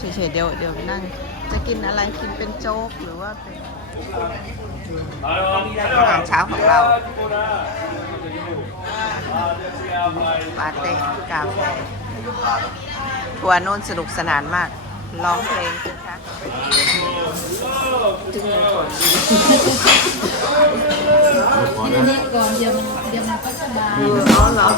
เฉยๆเดี๋ยวเดี๋ยวนั่งจะกินอะไรกินเป็นโจ๊กหรือว่าเป็นอาหารเช้าของเราปาเต้กาแฟทัวร์นู่นสนุกสนานมากร้องเพลงนะคะจึงเลยฝนกินอันนี้ก่อนเดี๋ยวมันเดี๋ยวมันก็สบายอ๋อเหรอ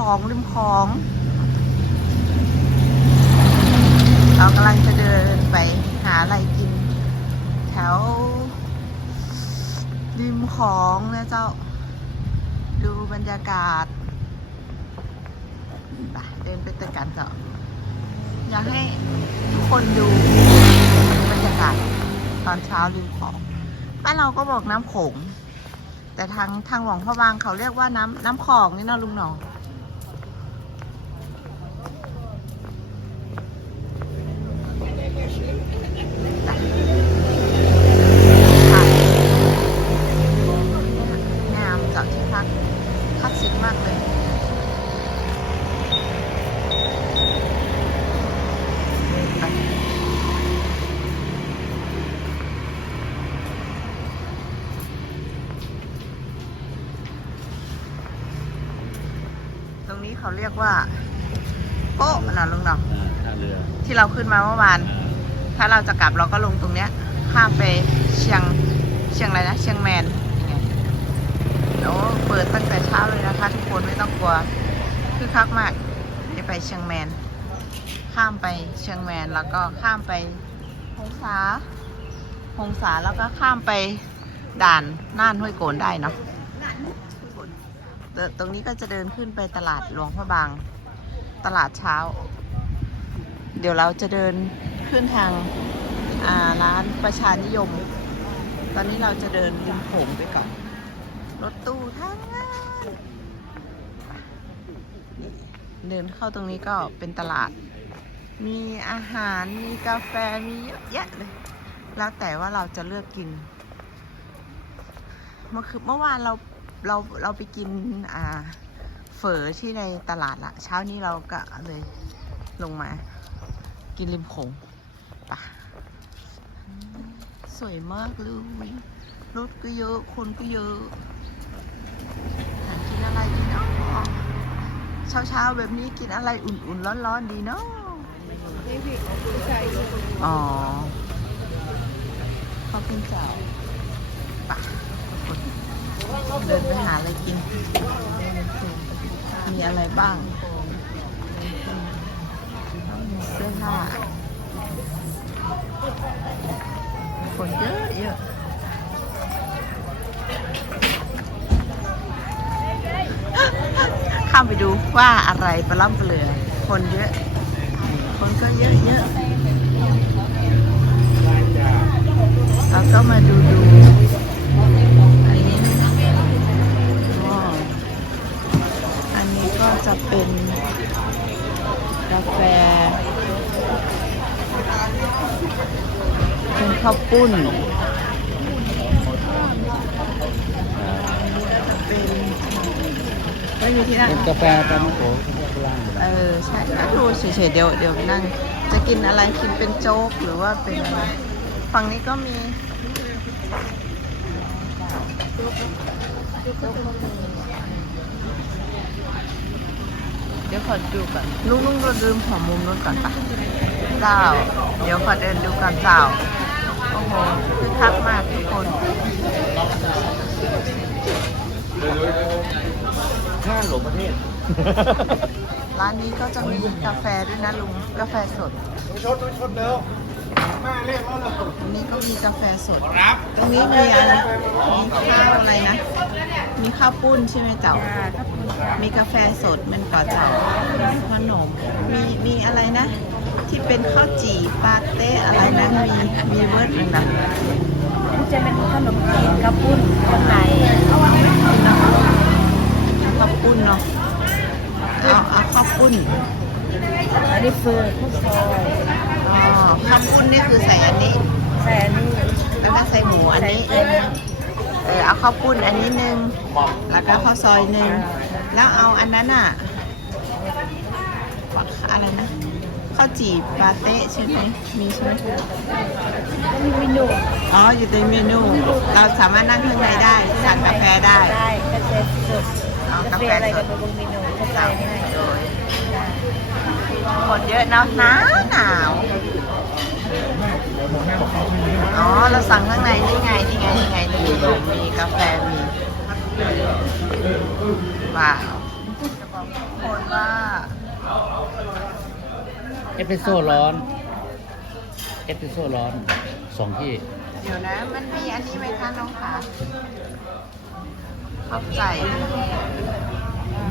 ริมคลองริมคลอง เรากำลังจะเดินไปหาอะไรกิน แถวริมคลองนะเจ้า ดูบรรยากาศเดินไปตึกกันเถอะอยากให้ทุกคนดูบรรยากาศตอนเช้าริมคลองบ้านเราก็บอกน้ำโขงแต่ทางทางหลวงพระบางเขาเรียกว่าน้ำน้ำคลองนี่นะลุงหนองค่ะงามเจาะที่พักคลาสสิกมากเลย ไปตรงนี้ เขาเรียกว่าโป๊ะนะลุงหนองอ่าท่าเรือที่เราขึ้นมาเมื่อวานถ้าเราจะกลับเราก็ลงตรงเนี้ยข้ามไปเชียงเชียงอะไรนะ เชียงแมนโอ้เปิดตั้งแต่เช้าเลยนะคะ ทุกคนไม่ต้องกลัวคือคักมากจะไปเชียงแมน ข้ามไปเชียงแมนแล้วก็ข้ามไปหงสาหงสาแล้วก็ข้ามไปด่านน่านห้วยโกนได้เนาะเดิน ตรงนี้ก็จะเดินขึ้นไปตลาดหลวงพระบาง ตลาดเช้า เดี๋ยวเราจะเดินขึ้นทางาร้านประชานิยม ตอนนี้เราจะเดินริมโขงไปก่อน รถตู้ทั้งนั้นเดินเข้าตรงนี้ก็เป็นตลาด มีอาหาร มีกาแฟ มีเยอะแยะเลย แล้วแต่ว่าเราจะเลือกกิน เมื่อคือเมื่อวานเรา เราเราไปกินอ่าเฝอที่ในตลาดละเช้านี้เราก็เลยลงมา กินริมโขงปะสวยมากเลยรถก็เยอะ คนก็เยอะหากินอะไรดีเนาะเช้าเช้าๆแบบนี้กินอะไรอุ่นๆ ร้อนๆ ดีเนาะอ๋อข้าวปิ้งเจ้าปะ เดินไปหาอะไรกิน มีอะไรบ้างเสื้อผ้าคนเยอะเยอะข้ามไปดูว่าอะไรปลาล่ำเหลือ คนเยอะ คนก็เยอะเยอะเราก็มาดูดู จะเป็นกาแฟ เป็นข้าวปุ้นไม่มีที่นั่งเป็นกาแฟปลาโขกาแฟโบราณเออ ใช่ก็ดูเฉยๆเดี๋ยวเดี๋ยวนั่ง จะกินอะไรกินเป็นโจ๊กหรือว่าเป็นอะไรฝั่งนี้ก็มี เดี๋ยวขอดูก่อนลุงลุงเราลืมหัวมุมนู้นก่อนปะเจ้า เดี๋ยวขอเดินดูก่อนเจ้า โอ้โหคือคักมากทุกคนข้างหลวงประเทศ ร้านนี้ก็จะมีกาแฟด้วยนะลุง กาแฟสดชดชดเร็วมาเรียกเขาเลยตรงนี้ก็มีกาแฟสดรับตรงนี้มีอะไรมีข้าวอะไรนะ มีข้าวปุ้นใช่ไหมเจ้า มีกาแฟสดมันก่อเจ้าขนม มีมีอะไรนะ ที่เป็นข้าวจี่ปาเต้อะไรนะมีมีเวิร์ดหนึ่งนะจะเป็นขนมจีนกระปุ้นข้างในข้าวปุ้นเนาะเอาเอาข้าวปุ้นอันนี้เฟิร์นข้าวซอยอ๋อข้าวปุ้นนี่คือใส่อันนี้ใส่อันนี้แล้วก็ใส่หมูอันนี้ใส่ อันนี้เออเอาข้าวปุ้นอันนี้หนึ่งแล้วก็ข้าวซอยหนึ่งแล้วเอาอันนั้นอะอะไรนะข้าวจีบปาเต้ใช่ไหมมีใช่ไหมมีเมนูอ๋ออยู่ในเมนู เราสามารถนั่งข้างในได้สั่งกาแฟได้ได้กาแฟสดเอากากาแฟแฟอะไรสก็ดดูบนเมนูก็ใส่ให้โดยคนเยอะเนาะหนาวหนาว อ๋อ เราสั่งข้างในนี่ไงนี่ไงนี่ไงนี่มีกาแฟมีว้าวจะบอกทุกคนว่าเอสเปรสโซ่ร้อนเอสเปรสโซ่ร้อนสองที่ เดี๋ยวนะมันมีอันนี้ไหมคะน้องขาขอบใจ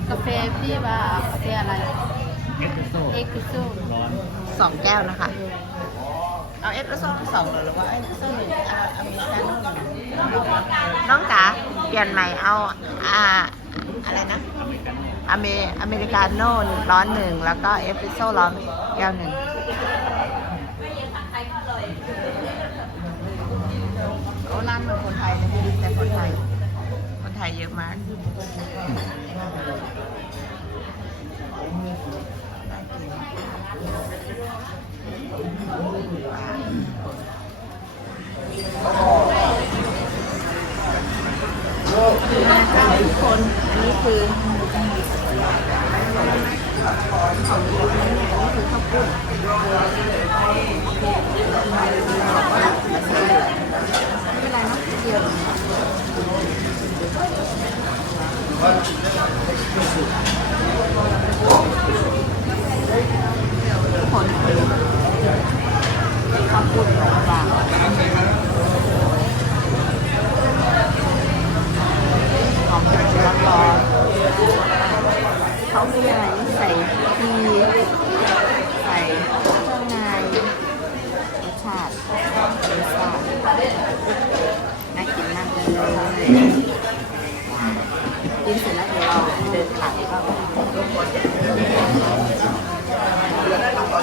กาแฟพี่ว่ากาแฟอะไรเอสเปรสโซ่เอ็กซ์โซ่ร้อนสองแก้วนะคะ เอาเอสเปรสโซ่สองเลยหรือว่าเอสเปรสโซ่หนึ่งเอาอเมริกาโน่น้องจ๋าเปลี่ยนใหม่เอาอ่าอะไรนะอเมอเมริกาโน่ร้อนหนึ่งแล้วก็เอสเปรสโซ่ร้อนแก้วหนึ่งโอ้ร้านเหมือนคนไทยนะแต่คนไทย คนไทยเยอะมาก นะคะทุกคน อันนี้คือของดีนะเนี่ยนนี้คือข้าวปุ้นบอกว่ามาซื้อไม่เป็นไรเนาะเดียวทุกคนข้าวปุ้นของฝาก หอมร้อนร้อนเขามีอะไรใส่ทีใส่เครื่องในรสชาติรสชาติ น่ากินมากเลยกินเสร็จแล้วเดี๋ยวเราเดินกลับก็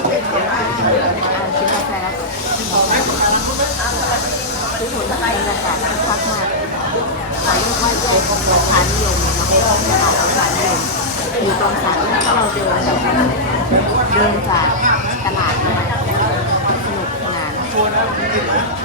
กินกาแฟแล้วทุกคนบรรยากาศคึกคักมากขอเรียกว่าเป็นประชานิยมเนะระชานิยมอยู่ตรงสายถ้าเราเดินเดินจาก Corner, you know?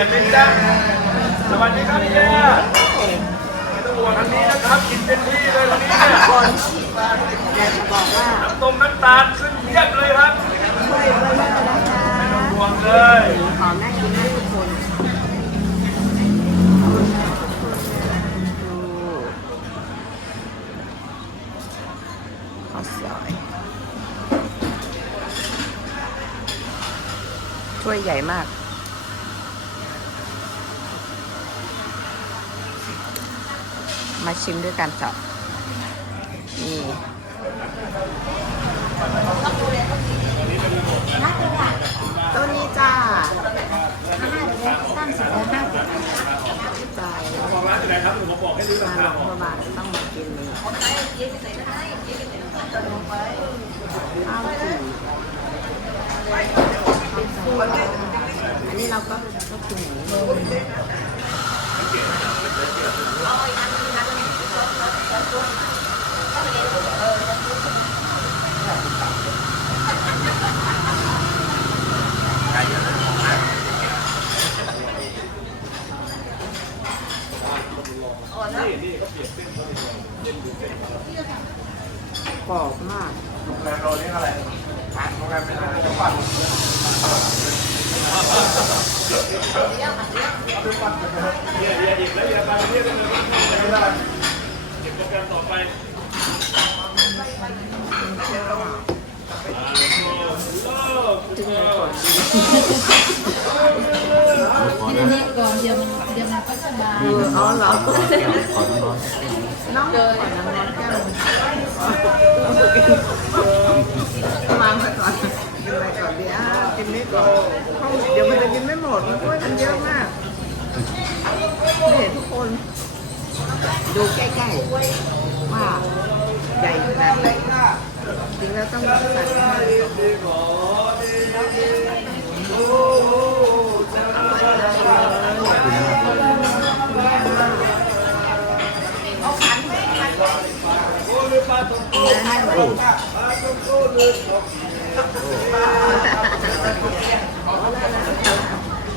อร่อยไหมจ๊ะสวัสดีครับพี่แย่ไม่ต้องห่วงทางนี้นะครับกินเต็มที่เลยวันนี้เนี่ยคนบอกว่าน้ำต้มน้ำตาลขึ้นเพียบเลยครับช่วยด้วยนะคะห่วงเลยหอมน่ากินมากทุกคนดูข้าวซอยถ้วยใหญ่มาก มาชิมด้วยกันจ้ะนี่ตัวนี้จ้าตั้งสิบห้าจ่ายของร้านไหนครับผมบอกให้รู้มาราคาวงบาทต้องมากินเลยข้าวจี่อันนี้เราก็ก็กินอย่างนี้ กรอบมากโรงแรมเราเรียกอะไรโรงแรมเป็นอะไรจังหวัดเรียกเรียกอีกแล้วเรียกไปเรียกกันเลยไม่ ไปกินนี้ก่อนเดี๋ยวมันเดี๋ยวมันก็สบาย ร้อนร้อเขอร้อนน้องเดินน้ำร้อนก้วมามาก่อนกินอะไรก่อนดีอะกินนี้ก่อนเดี๋ยวมันจะกินไม่หมดมันกล้วยมันเยอะมากนี่ทุกคน ดูใกล้ๆ ว่าใหญ่ขนาดไหนจริงแล้วต้องสั่งมา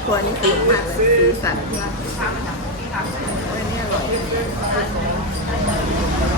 ตัวนี้คือมากเลยสีสันอันนี้อร่อย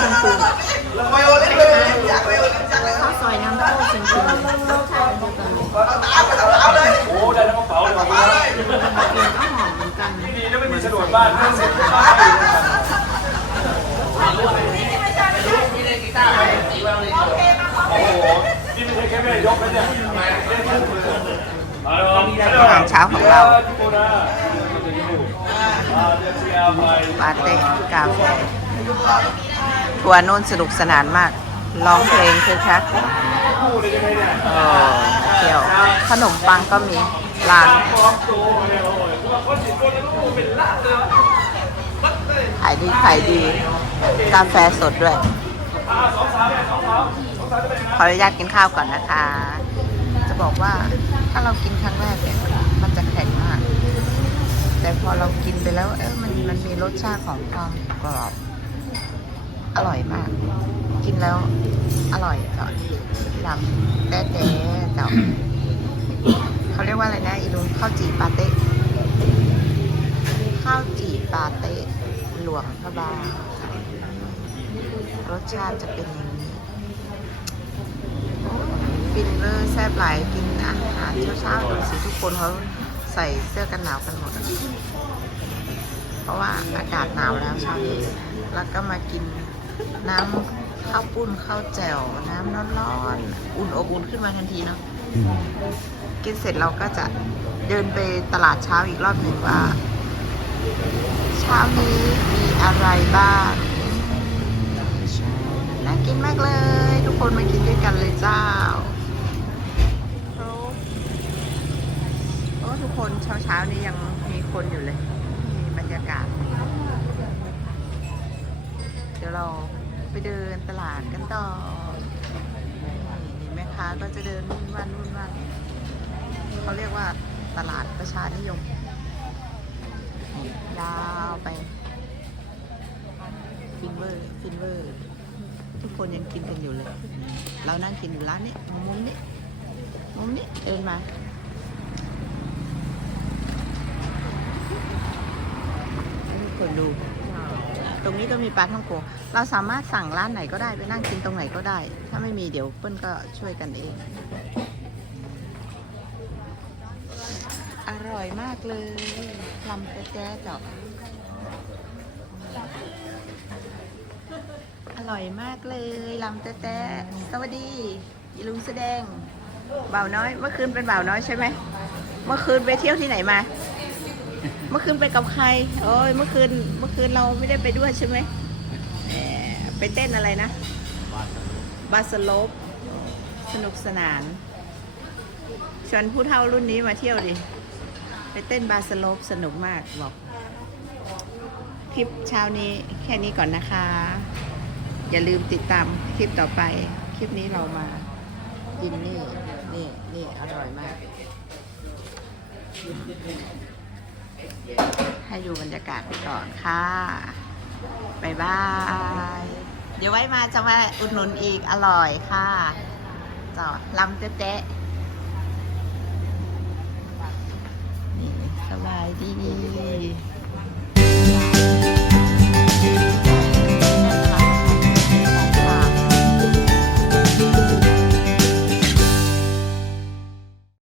ชียงตุงคล้ายๆข้าวซอยน้ำข้าชียงตุงรสชาติเดียวกันเลยโอ้ได้ทั้งกระเป๋าเลยว่ะกินก็หอมเหมือนกันดีนะไม่มีสะดวกบ้านนั่งเสร็จบ้านให้เลยโอ้โหนี่ไม่ใช่แค่แม่ยกนะเนี่ยอาหารอาหารเช้าของเราโคนาเดี๋ยวเชียร์ไปปาเต้กาแฟ ทัวร์นู่นสนุกสนานมาก ร้องเพลงคือคักเลยยังไงเนี่ยเออเที่ยว ขนมปังก็มีร้านปลอมตัวเนี่ยโอ้ยคือว่าคนสิบคนแล้วก็เป็นล้านเลยขายดีขายดี กาแฟสดด้วย ขออนุญาตกินข้าวก่อนนะคะ จะบอกว่าถ้าเรากินครั้งแรกเนี่ยมันจะแข็งมาก แต่พอเรากินไปแล้ว เออมันมันมีรสชาติของความกรอบ อร่อยมาก กินแล้วอร่อยเจาะลำแต่แต่เจาะเขาเรียกว่าอะไรนะอีลุงข้าวจีปาเต้ข้าวจีปาเต้หลวงพระบางรสชาติจะเป็นอย่างนี้ฟินเลอร์แซ่บหลายกินอาหารเช้าๆดูสิทุกคนเขาใส่เสื้อกันหนาวกันหมด เพราะว่าอากาศหนาวแล้วเช้านี้แล้วก็มากิน น้ำข้าวปุ้นข้าวแจ่วน้ำร้อนๆอุ่นอบอุ่นขึ้นมาทันทีเนาะกินเสร็จเราก็จะเดินไปตลาดเช้าอีกรอบหนึ่งว่า เช้านี้มีอะไรบ้างน่ากินมากเลย ทุกคนมากินด้วยกันเลยเจ้าโอ้ทุกคนเช้าๆนี้ยังมีคนอยู่เลย มีบรรยากาศ เดี๋ยวเราไปเดินตลาดกันต่อ นี่แม่ค้าก็จะเดินวุ่นวันวุ่นวันเขาเรียกว่าตลาดประชานิยมนี่ยาวไป ฟินเวอร์ ฟินเวอร์ ทุกคนยังกินกันอยู่เลย เรานั่งกินอยู่ร้านนี้ มุมนี้ มุมนี้เดินมาคนดู ตรงนี้ก็มีปลาท่องโกเราสามารถสั่งร้านไหนก็ได้ไปนั่งกินตรงไหนก็ได้ ถ้าไม่มีเดี๋ยวเปิ้ลก็ช่วยกันเอง อร่อยมากเลยลำแจ๊ะๆดอกอร่อยมากเลยลำแต๊ะสวัสดีอีลุงแสดง บ่าวน้อย เมื่อคืนเป็นบ่าวน้อยใช่ไหม เมื่อคืนไปเที่ยวที่ไหนมา เมื่อคืนไปกับใครโอ้ยเมื่อคืนเมื่อคืนเราไม่ได้ไปด้วยใช่ไหมแหมไปเต้นอะไรนะ บาสโลปสนุกสนานชวนผู้เฒ่ารุ่นนี้มาเที่ยวดิ ไปเต้นบาสโลปสนุกมากบอก คลิปเช้านี้แค่นี้ก่อนนะคะ อย่าลืมติดตามคลิปต่อไป คลิปนี้เรามากินนี่ นี่ นี่ อร่อยมาก ให้ดูบรรยากาศไปก่อนค่ะบายบาย เดี๋ยวไว้มาจะมาอุดหนุนอีกอร่อยค่ะจอลำเจ๊ะนี่สบายดี